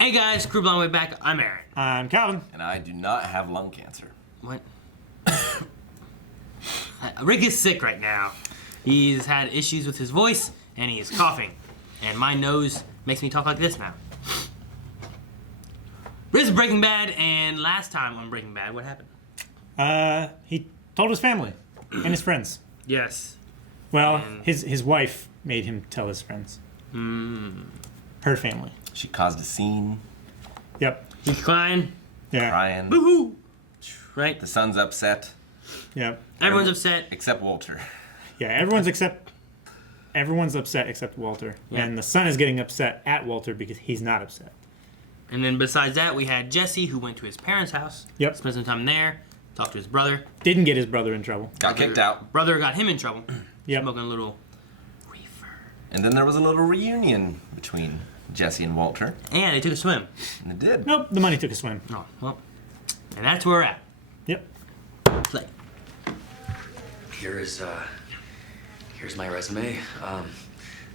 Hey guys, Crew Blonde Way back. I'm Aaron. I'm Calvin. And I do not have lung cancer. What? Rick is sick right now. He's had issues with his voice, and he is coughing. And my nose makes me talk like this now. This is Breaking Bad, and last time on Breaking Bad, what happened? He told his family and his friends. Yes. Well, And- his wife made him tell his friends. Her family. She caused a scene, Yep. He's crying. Yeah. crying. Woohoo! Right? The son's upset, Yep. Everyone's upset. except Walter. Yeah. Everyone's upset except Walter, Yeah. and the son is getting upset at Walter because he's not upset. And then besides that, we had Jesse, who went to his parents' house. Yep. Spent some time there. Talked to his brother. Didn't get his brother in trouble. Got kicked out. Brother got him in trouble. Yep. Smoking a little reefer. And then there was a little reunion between Jesse and Walter. And they took a swim. And it did. Nope. The money took a swim. Oh, well. And that's where we're at. Yep. Play. Here's my resume. I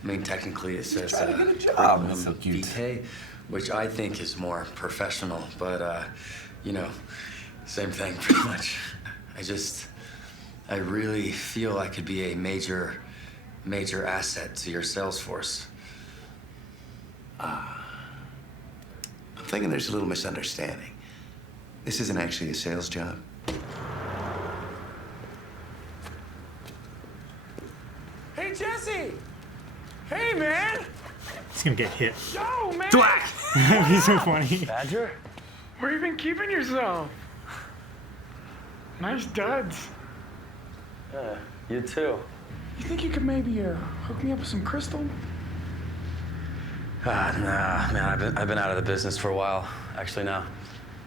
mean, technically it says trying to get a job. That's so curriculum cute. vitae, which I think is more professional, but you know, same thing pretty much. I really feel I could be a major asset to your sales force. I'm thinking there's a little misunderstanding. This isn't actually a sales job. Hey, Jesse! Hey, man! He's gonna get hit. Yo, man! Thwack! That'd be so funny. Badger? Where you been keeping yourself? Nice duds. You too. You think you could maybe hook me up with some crystal? Nah, man, I've been out of the business for a while. Actually, now,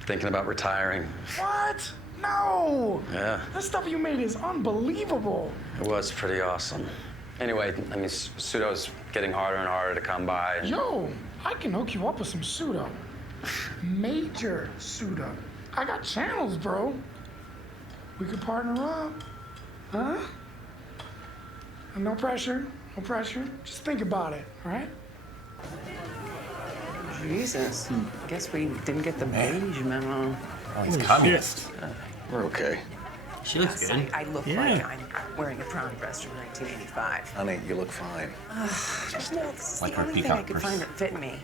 thinking about retiring. What? No! Yeah, That stuff you made is unbelievable. it was pretty awesome. Anyway, I mean, pseudo's getting harder and harder to come by. And Yo, I can hook you up with some pseudo. Major pseudo. I got channels, bro. We could partner up. Huh? And no pressure, no pressure. Just think about it, all right? Jesus. Guess we didn't get the beige memo. Oh, he's communist. We're okay. She looks good. I look Yeah. like I'm wearing a prom dress from 1985. Honey, you look fine. No, this is Like the her only thing I peacock could purse. find that fit me.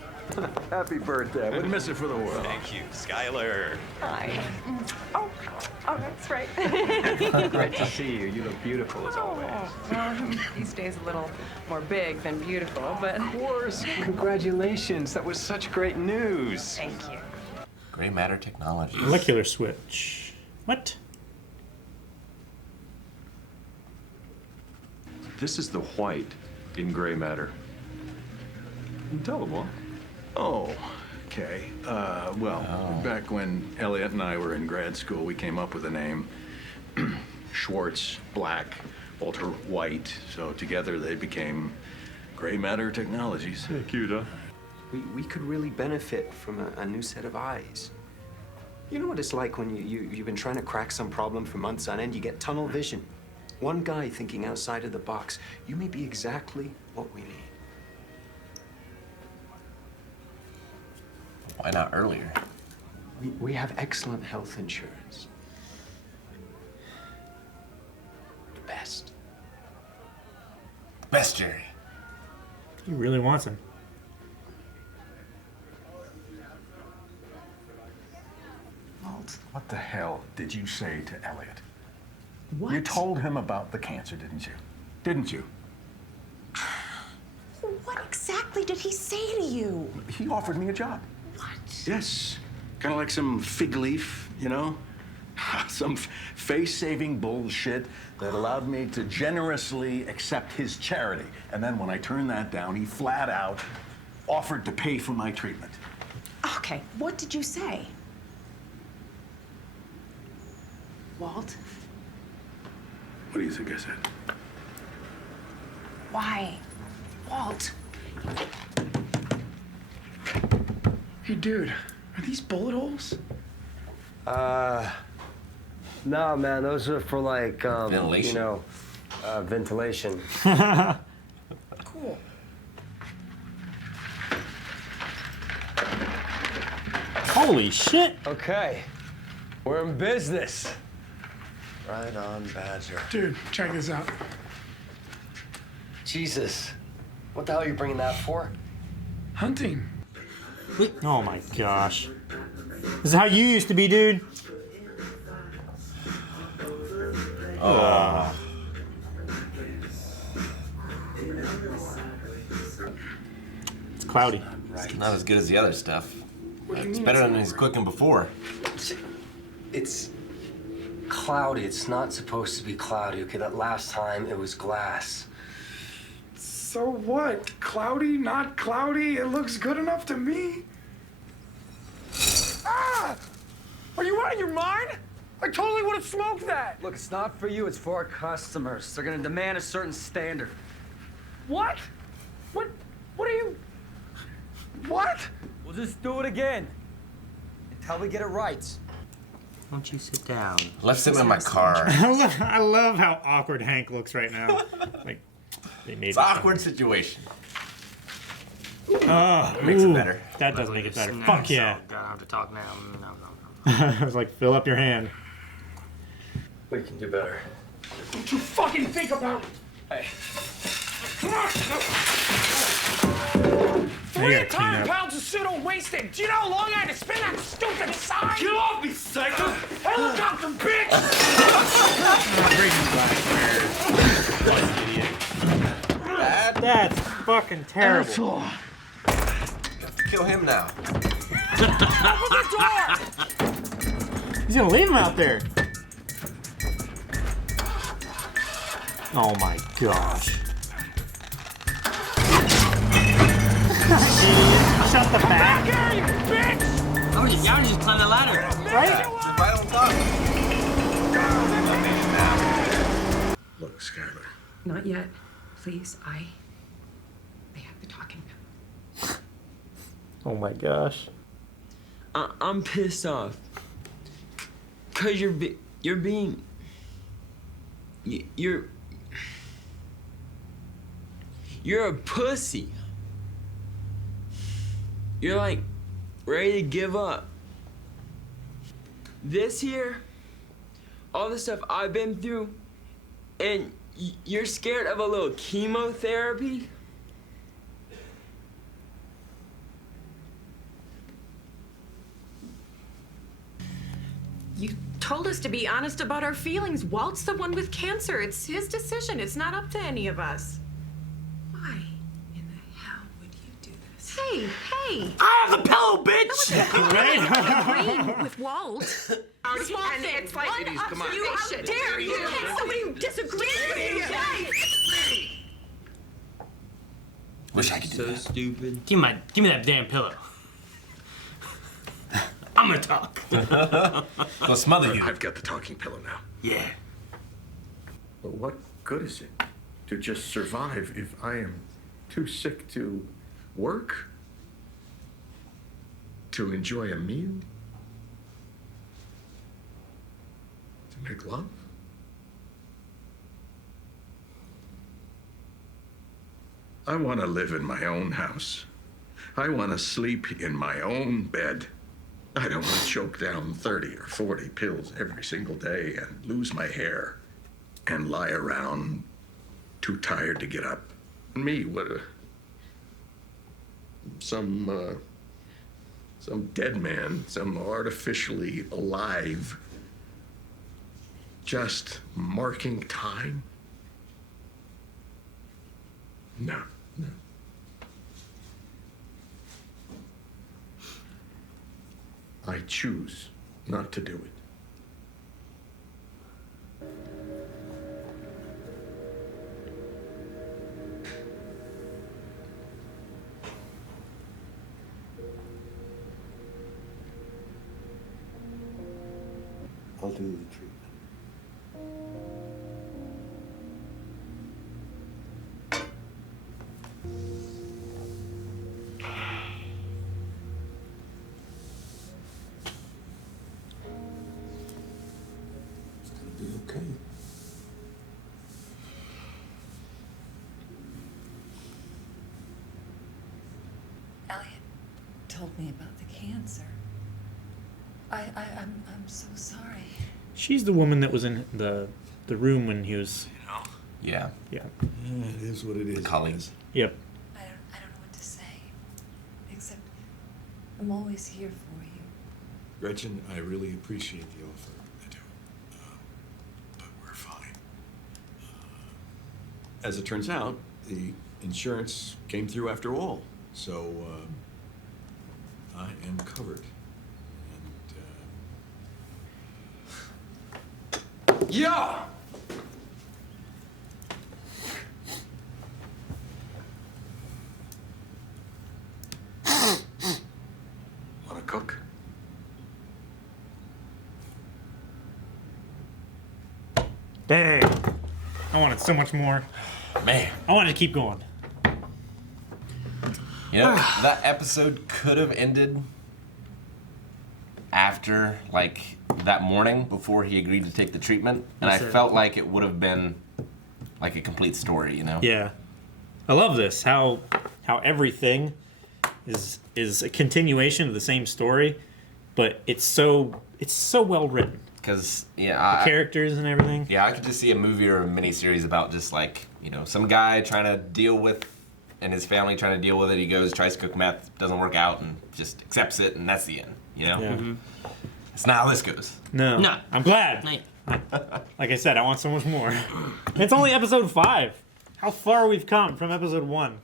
Happy birthday. I wouldn't miss it for the world. Thank you, Skylar. Hi. Oh, that's right. Great to see you. You look beautiful as always. Well, these days a little more big than beautiful, but Of course. Congratulations. That was such great news. thank you. Gray matter technology. Molecular switch. What? This is the white in gray matter. Tell them all. Oh, okay. Back when Elliot and I were in grad school, we came up with a name. Schwartz, black, Walter, white. So together they became Gray Matter Technologies. Cute, huh? We could really benefit from a new set of eyes. You know what it's like when you've been trying to crack some problem for months on end, you get tunnel vision. One guy thinking outside of the box. You may be exactly what we need. Why not earlier? We have excellent health insurance. The best. Best Jerry. He really wants him. Walt. What the hell did you say to Elliot? What? You told him about the cancer, didn't you? Didn't you? What exactly did he say to you? He offered me a job. What? Yes. Kind of like some fig leaf, you know? Some face-saving bullshit that allowed me to generously accept his charity. And then when I turned that down, he flat out offered to pay for my treatment. Okay, what did you say? Walt? What do you think I said? Why? Walt? Hey, dude, are these bullet holes? No, man, those are for like, Ventilation. you know, ventilation. Cool. Holy shit. Okay, we're in business. Right on, Badger. Dude, check this out. Jesus, what the hell are you bringing that for? Hunting. Oh my gosh. This is how you used to be, dude. It's cloudy. It's not as good as the other stuff. It's better than he's cooking before. It's cloudy. It's not supposed to be cloudy, okay? That last time it was glass. So what? Cloudy, not cloudy? It looks good enough to me. Ah! Are you out of your mind? I totally would have smoked that. Look, it's not for you, it's for our customers. They're gonna demand a certain standard. What? What are you... What? We'll just do it again until we get it right. Why don't you sit down? Left him in my car. I love how awkward Hank looks right now. Like, they made It's an awkward situation. Makes it better. That does make it better. Snacks. Fuck yeah. Oh, God, I have to talk now. No. I was like, fill up your hand. We can do better. Don't you fucking think about it. Hey. Now you gotta clean 3 up. pounds of pseudo wasted. Do you know how long I had to spin that stupid sign? Get off me, psycho! Helicopter, bitch! That's fucking terrible. Kill him now. Open the door! He's gonna leave him out there. Oh my gosh. Shut the back. Back here, you bitch! I would just climb that ladder. Right? Right on top. Look, Skylar. Not yet. Please, I have the talking. Oh my gosh. I'm pissed off. Cause you're being... You're a pussy. You're like ready to give up. This here, all the stuff I've been through, and you're scared of a little chemotherapy? You told us to be honest about our feelings. Walt's the one with cancer. It's his decision. It's not up to any of us. Why in the hell would you do this? Hey! I have the pillow, bitch! Agreeing with Walt. Small thing. It's like, One observation. How dare you? Can't somebody disagree with you? Wish I could do So that. stupid. Give me that damn pillow. I'm gonna talk. Go smother you. I've got the talking pillow now. Yeah. But what good is it to just survive if I am too sick to work? To enjoy a meal? To make love? I want to live in my own house. I want to sleep in my own bed. I don't want to choke down 30 or 40 pills every single day and lose my hair and lie around too tired to get up. Me, some dead man, some artificially alive, just marking time? No. I choose not to do it. I'll do the treatment. It's gonna be okay. Elliot told me about the cancer. I'm so sorry. She's the woman that was in the room when he was. Yeah. Yeah. It is what it is. The colleagues. Yep. I don't know what to say, except I'm always here for you. Gretchen, I really appreciate the offer. I do. But we're fine. As it turns out, the insurance came through after all. So, I am covered. And, Yeah! wanna cook? Dang. I wanted so much more. Man. I wanted to keep going. You know, that episode could have ended after, like, that morning before he agreed to take the treatment. And I felt like it would have been, like, a complete story, you know? Yeah. I love this. How everything is a continuation of the same story, but it's so well written. Because, The characters and everything. Yeah, I could just see a movie or a miniseries about just, like, you know, some guy trying to deal with, and his family trying to deal with it. He goes, tries to cook meth, doesn't work out, and just accepts it, and that's the end, you know? Yeah. Mm-hmm. It's not how this goes. No. I'm glad. Like I said, I want so much more. It's only episode 5. How far we've come from episode 1.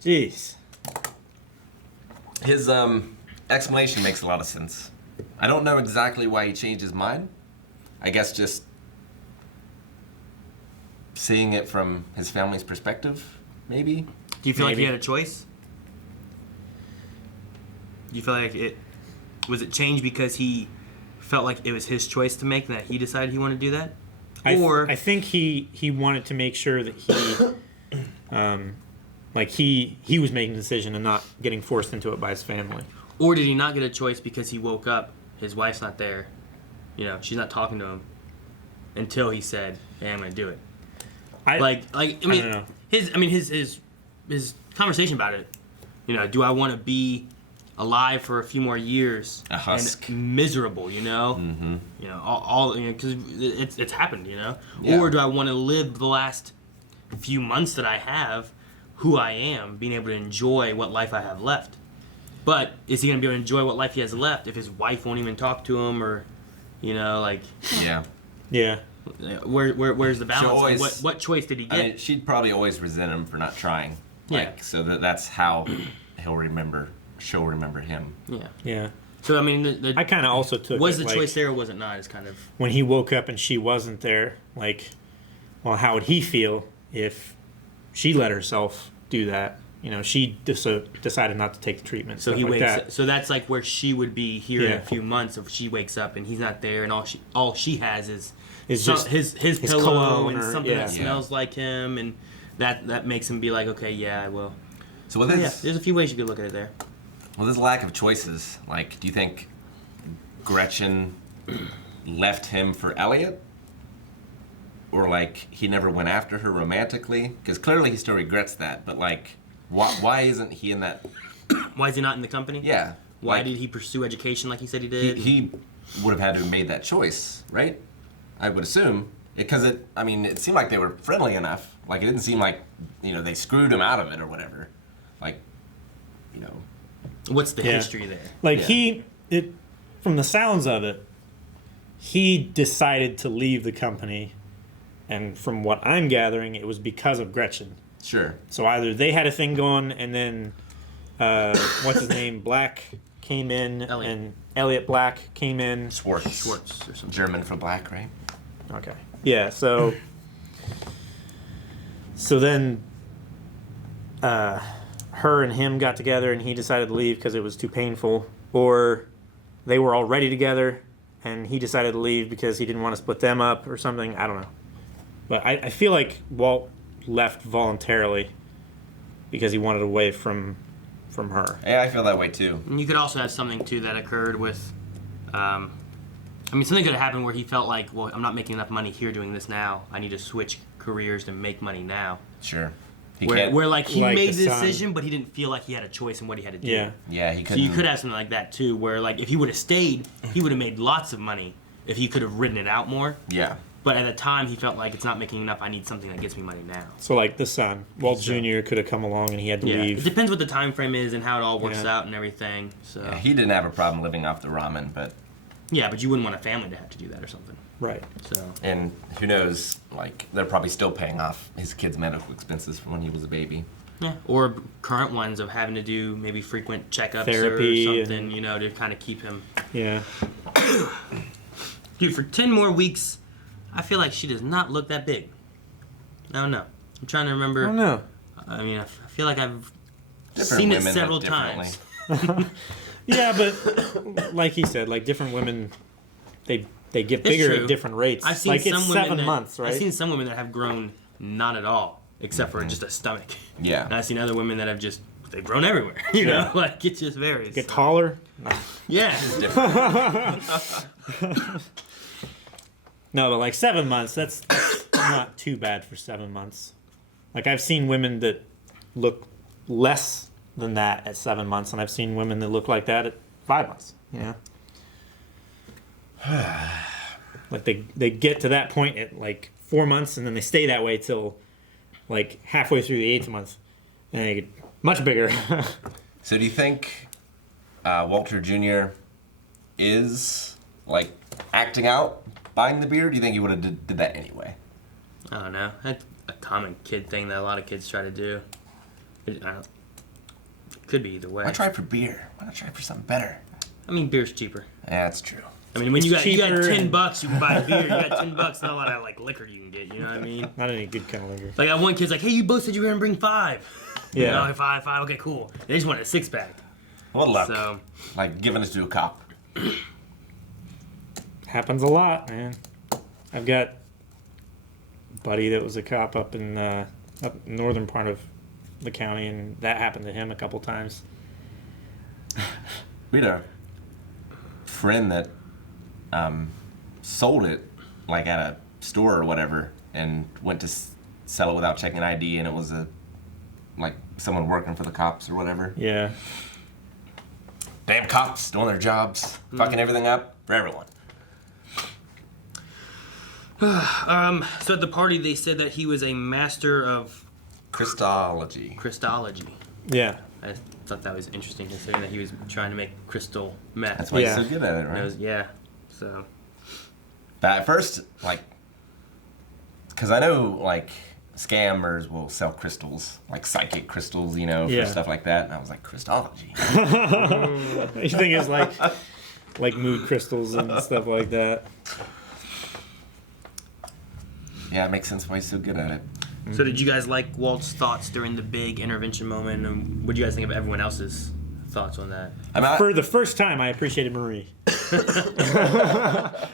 Jeez. His explanation makes a lot of sense. I don't know exactly why he changed his mind. I guess just seeing it from his family's perspective, maybe. Do you feel like he had a choice? Do you feel like it was it changed because he felt like it was his choice to make and that he decided he wanted to do that? I think he wanted to make sure that he was making the decision and not getting forced into it by his family. Or did he not get a choice because he woke up, his wife's not there, you know, she's not talking to him until he said, "Hey, I'm gonna do it." I don't know. His conversation about it, you know, do I want to be alive for a few more years a husk and miserable, you know? Mm-hmm. You know, all you know, because it's happened, you know. Yeah. Or do I want to live the last few months that I have, who I am, being able to enjoy what life I have left? But is he gonna be able to enjoy what life he has left if his wife won't even talk to him, or, you know, like? Yeah. Yeah. Where's the balance? Always, what choice did he get? I mean, she'd probably always resent him for not trying. Like, Yeah. So that's how she'll remember him. Yeah. Yeah. So I mean, I kind of also took was it, the like, choice there or was it not? It's kind of when he woke up and she wasn't there. Like, well, how would he feel if she let herself do that? You know, she decided not to take the treatment. so stuff he like wakes. that. So that's like where she would be here in Yeah. a few months if she wakes up and he's not there, and all she has is just his pillow cologne and or- something yeah. that smells like him, and that makes him be like, okay, yeah, I will. So with yeah, this, there's a few ways you could look at it there. well, this lack of choices, like, do you think Gretchen left him for Elliot? Or, like, he never went after her romantically? Because clearly he still regrets that, but, like, why isn't he in that? Why is he not in the company? Yeah. Why like, did he pursue education like he said he did? He would have had to have made that choice, right? I would assume. Because it seemed like they were friendly enough. Like, it didn't seem like, you know, they screwed him out of it or whatever. Like, you know. What's the Yeah. history there? Like, Yeah. from the sounds of it, he decided to leave the company, and from what I'm gathering, it was because of Gretchen. Sure. So either they had a thing going, and then what's his name, Black came in, and Elliot Black came in. Schwartz or something. German for black, right? Okay. Yeah. So then her and him got together, and he decided to leave because it was too painful, or they were already together, and he decided to leave because he didn't want to split them up or something. I don't know. But I feel like Walt left voluntarily because he wanted away from her. Yeah, I feel that way too. And you could also have something too that occurred with, something could have happened where he felt like, well, I'm not making enough money here doing this now. I need to switch careers to make money now. Sure. where like he like made the the son. decision, but he didn't feel like he had a choice in what he had to do. Yeah. Yeah, he So couldn't. you could have something like that too, where like if he would have stayed, he would have made lots of money if he could have written it out more. Yeah. But at the time, he felt like it's not making enough. I need something that gets me money now. So like the son, Walt Jr. could have come along and he had to Yeah, it leave. depends what the time frame is and how it all works Yeah. out and everything. So Yeah, he didn't have a problem living off the ramen, but yeah, but you wouldn't want a family to have to do that or something. Right. So and who knows? Like they're probably still paying off his kids' medical expenses from when he was a baby. yeah, or current ones of having to do maybe frequent checkups Therapy or and- something, you know, to kind of keep him. Yeah. Dude, for 10 more weeks, I feel like she does not look that big. I don't know. I'm trying to remember. I don't know. I mean, I feel like I've Different seen it women several look differently. times. Yeah, but like he said, like different women, they get It's bigger true. at different rates. I've seen like some it's women 7 that, months, right? I've seen some women that have grown not at all, except for just a stomach. Yeah. And I've seen other women that have just, they've grown everywhere. You know, like it just varies. Get taller. Yeah. No, but like 7 months, that's not too bad for 7 months. Like I've seen women that look less than that at 7 months, and I've seen women that look like that at 5 months. Yeah. Like they get to that point at like 4 months, and then they stay that way till like halfway through the 8th month, and they get much bigger. So do you think Walter Jr. is like acting out buying the beer? Do you think he would have did that anyway? I don't know. That's a common kid thing that a lot of kids try to do. It could be either way. Why try for beer? Why not try for something better? I mean, beer's cheaper. Yeah, that's true. I mean, when It's you got cheaper $10, and- you can buy beer. You got $10, not a lot of like liquor you can get. You know what I mean? Not any good kind of liquor. Like that one kid's like, "Hey, you both said you were gonna bring 5." Yeah. You know, five. Okay, cool. They just wanted a 6-pack. What luck. So Like giving us to a cop. Happens a lot, man. I've got a buddy that was a cop up in northern part of the county, and that happened to him a couple times. We had a friend that sold it like at a store or whatever, and went to sell it without checking ID, and it was like someone working for the cops or whatever. Yeah. Damn cops doing their jobs, fucking everything up for everyone. So at the party, they said that he was a master of Christology. Yeah. I thought that was interesting, considering that he was trying to make crystal meth. That's why he's so good at it, right? Yeah. So. But at first, like, because I know, like, scammers will sell crystals, like psychic crystals, you know, for Yeah. stuff like that. And I was like, Christology. You think it's like mood crystals and stuff like that? Yeah, it makes sense why he's so good at it. So did you guys like Walt's thoughts during the big intervention moment? And what do you guys think of everyone else's thoughts on that? For the first time, I appreciated Marie.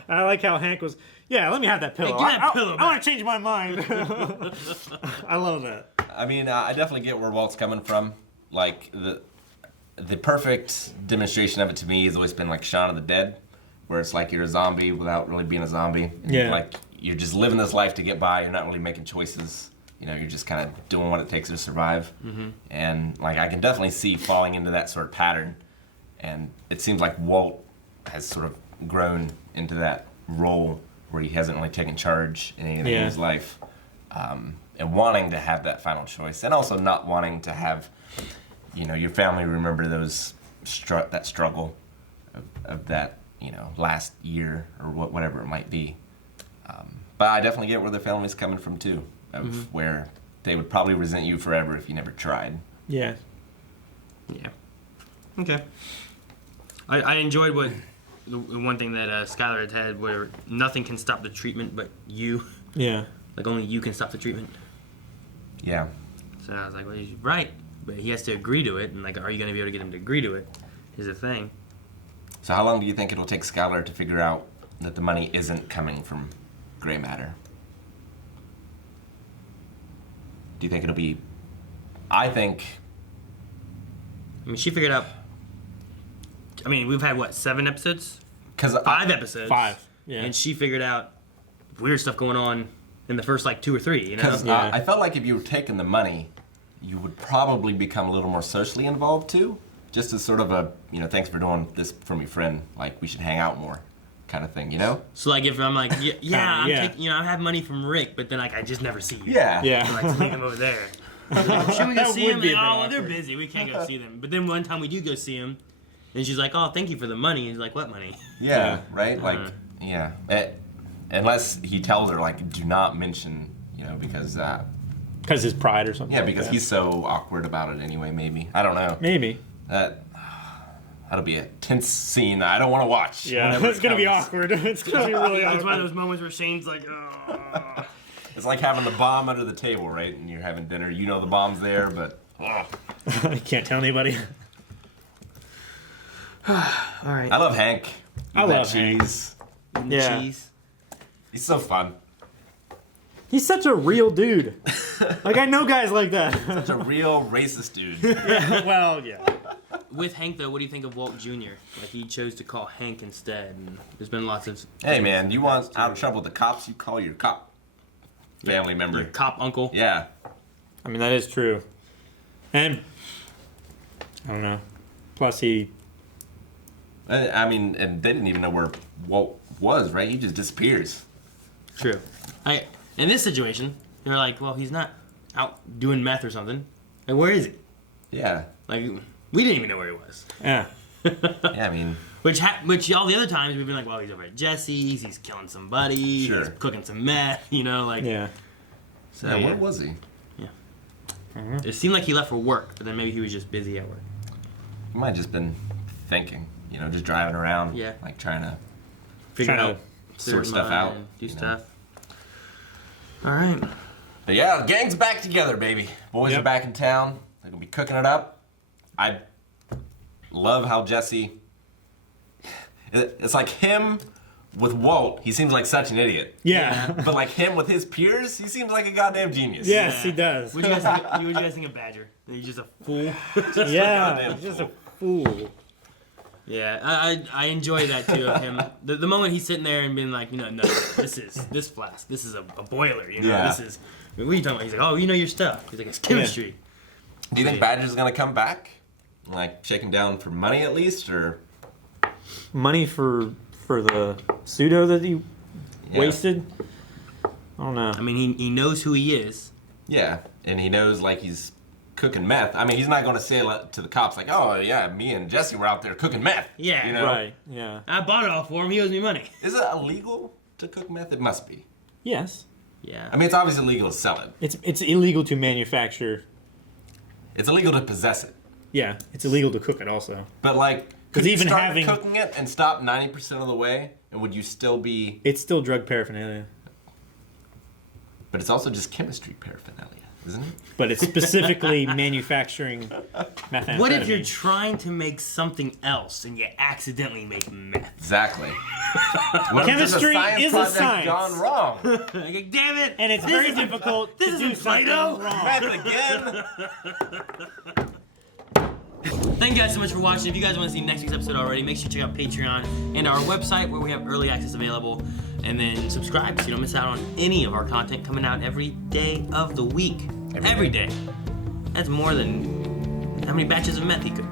I like how Hank was, yeah, let me have that pillow. Hey, give that pillow I want to change my mind. I love that. I mean, I definitely get where Walt's coming from. Like, the perfect demonstration of it to me has always been like Shaun of the Dead, where it's like you're a zombie without really being a zombie. Yeah. Like, you're just living this life to get by. You're not really making choices. You know, you're just kind of doing what it takes to survive. Mhm. And, like, I can definitely see falling into that sort of pattern. And it seems like Walt has sort of grown into that role where he hasn't really taken charge in anything in his life. And wanting to have that final choice. And also not wanting to have, you know, your family remember those that struggle of that, you know, last year or whatever it might be. But I definitely get where the family's coming from too, of where they would probably resent you forever if you never tried. Yeah. Yeah. Okay. I enjoyed the one thing that Skylar had, where nothing can stop the treatment but you. Yeah. Like only you can stop the treatment. Yeah. So I was like, well, he's right, but he has to agree to it, and like, are you going to be able to get him to agree to it? Is the thing. So how long do you think it'll take Skylar to figure out that the money isn't coming from gray matter? Do you think it'll be... I mean, she figured out... I mean, we've had, what, 7 episodes? 5 episodes. 5, yeah. And she figured out weird stuff going on in the first, like, 2 or 3, you know? Because I felt like if you were taking the money, you would probably become a little more socially involved too. Just as sort of a, thanks for doing this for me, friend. Like, we should hang out more, kind of thing, So like, if I'm like, I have money from Rick, but then like I just never see you. Yeah. So, like, to leave him over there. Like, should we go see him? Like, they're busy. We can't go see them. But then one time we do go see him, and she's like, "Oh, thank you for the money." And he's like, "What money?" Yeah. Right. Like, yeah. Unless he tells her like, do not mention, because. Because his pride or something. Yeah, like because that. he's so awkward about it anyway. Maybe I don't know. Maybe. That'll be a tense scene that I don't want to watch. Yeah, it's gonna be awkward. It's gonna be really awkward. It's one of those moments where Shane's like, "Oh." It's like having the bomb under the table, right? And you're having dinner. You know the bomb's there, but you can't tell anybody. All right. I love Hank. I love cheese. Yeah. Cheese. He's so fun. He's such a real dude. Like, I know guys like that. Such a real racist dude. Well, yeah. With Hank, though, what do you think of Walt Jr.? Like, he chose to call Hank instead, and there's been lots of... Hey, man, you want out of trouble with the cops, you call your cop family member. Your cop uncle. Yeah. I mean, that is true. And, I don't know. Plus, he... I mean, and they didn't even know where Walt was, right? He just disappears. True. In this situation, they're like, well, he's not out doing meth or something. Like, where is he? Yeah. Like, we didn't even know where he was. Yeah. Yeah, I mean... Which all the other times, we've been like, well, he's over at Jesse's, he's killing somebody, Sure. he's cooking some meth, like... Yeah. So, where was he? Yeah. It seemed like he left for work, but then maybe he was just busy at work. He might have just been thinking, just driving around. Yeah. Like, trying to... Figure out, sort stuff out. Do stuff. All right. But yeah, the gang's back together, baby. Boys are back in town. They're gonna be cooking it up. I love how Jesse... It's like him with Walt, he seems like such an idiot. Yeah. But like him with his peers, he seems like a goddamn genius. Yes, he does. What do you guys think of Badger? He's just a fool. Yeah, he's just a fool. Yeah, I enjoy that too of him. The moment he's sitting there and being like, no, this flask, this is a boiler, Yeah. this is, what are you talking about? He's like, oh, you know your stuff. He's like, it's chemistry. Do you think Badger's gonna come back? Like, shake him down for money at least, or? Money for the pseudo that he wasted? I don't know. I mean, he knows who he is. Yeah, and he knows, like, he's cooking meth. I mean, he's not gonna say to the cops, like, oh, yeah, me and Jesse were out there cooking meth. Yeah. Right, yeah. I bought it all for him. He owes me money. Is it illegal to cook meth? It must be. Yes. Yeah. I mean, it's obviously illegal to sell it. It's illegal to manufacture. It's illegal to possess it. Yeah, it's illegal to cook it also. But, like, could 'Cause you even start having- cooking it and stop 90% of the way, and would you still be... It's still drug paraphernalia. But it's also just chemistry paraphernalia, isn't it? But it's specifically manufacturing methamphetamine. What if you're trying to make something else and you accidentally make meth? Exactly. What if there's Chemistry science is a project science. gone wrong? Like, damn it! And it's very difficult to do something wrong. Meth again? Thank you guys so much for watching. If you guys want to see next week's episode already, make sure you check out Patreon and our website where we have early access available. And then subscribe so you don't miss out on any of our content coming out every day of the week. Every day. That's more than how many batches of meth he cooked.